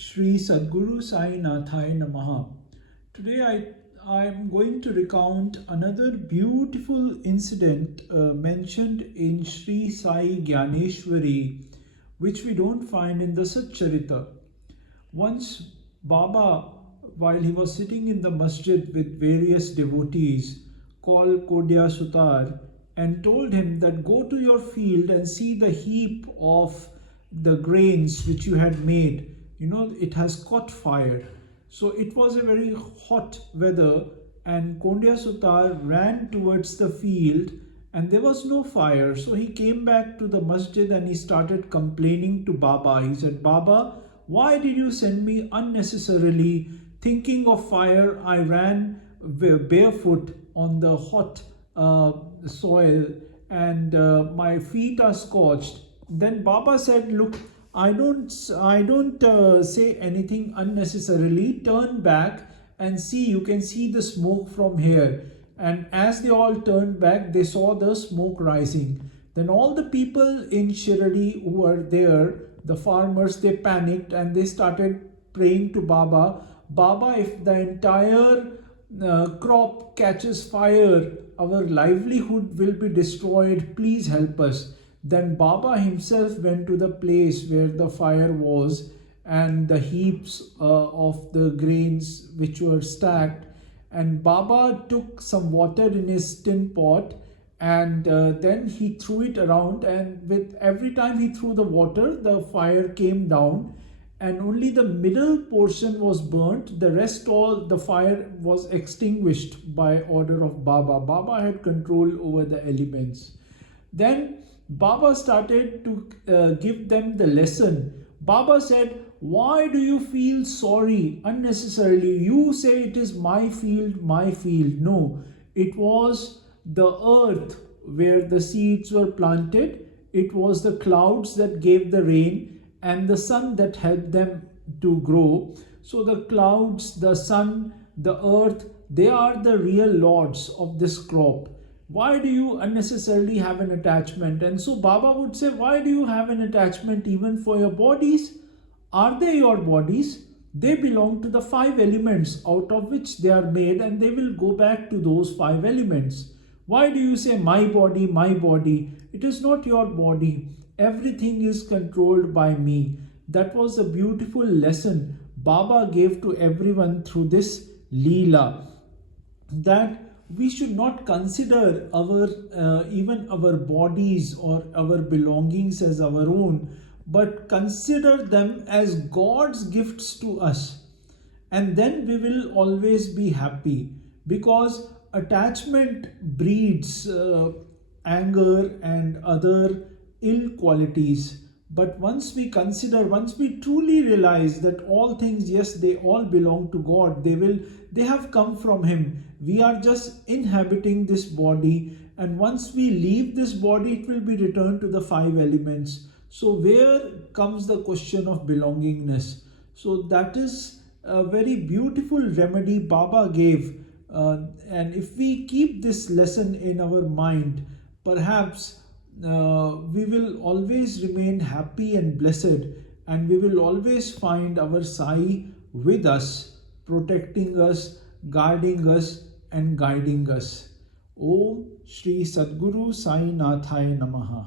Shri Sadguru Sainathai Namaha. Today I am going to recount another beautiful incident mentioned in Shri Sai Gyaneshwari, which we don't find in the Satcharita. Once Baba, while he was sitting in the masjid with various devotees, called Kodya Sutar and told him that go to your field and see the heap of the grains which you had made. It has caught fire. So it was a very hot weather, and Kondya Sutar ran towards the field and there was no fire. So he came back to the masjid and he started complaining to Baba. He said, Baba, why did you send me unnecessarily? Thinking of fire, I ran barefoot on the hot soil and my feet are scorched. Then Baba said, look, I don't say anything unnecessarily. Turn back and see. You can see the smoke from here. And as they all turned back, they saw the smoke rising. Then all the people in Shirdi who were there, the farmers, they panicked and they started praying to Baba. Baba, if the entire crop catches fire, our livelihood will be destroyed. Please help us. Then Baba himself went to the place where the fire was and the heaps of the grains which were stacked. And Baba took some water in his tin pot and then he threw it around, and with every time he threw the water, the fire came down and only the middle portion was burnt. The rest, all the fire was extinguished by order of Baba. Baba had control over the elements. Then Baba started to give them the lesson. Baba said, why do you feel sorry unnecessarily? You say it is my field, my field. No, it was the earth where the seeds were planted. It was the clouds that gave the rain and the sun that helped them to grow. So the clouds, the sun, the earth, they are the real lords of this crop. Why do you unnecessarily have an attachment? And so Baba would say, why do you have an attachment even for your bodies? Are they your bodies? They belong to the 5 elements out of which they are made, and they will go back to those 5 elements. Why do you say my body, my body? It is not your body. Everything is controlled by me. That was a beautiful lesson Baba gave to everyone through this Leela, that we should not consider even our bodies or our belongings as our own, but consider them as God's gifts to us. And then we will always be happy, because attachment breeds anger and other ill qualities. But once we truly realize that all things, yes, they all belong to God, they have come from Him. We are just inhabiting this body, and once we leave this body, it will be returned to the 5 elements. So where comes the question of belongingness? So that is a very beautiful remedy Baba gave. And if we keep this lesson in our mind, perhaps we will always remain happy and blessed, and we will always find our Sai with us, protecting us, guarding us, and guiding us. Om Shri Sadguru Sainathai Namaha.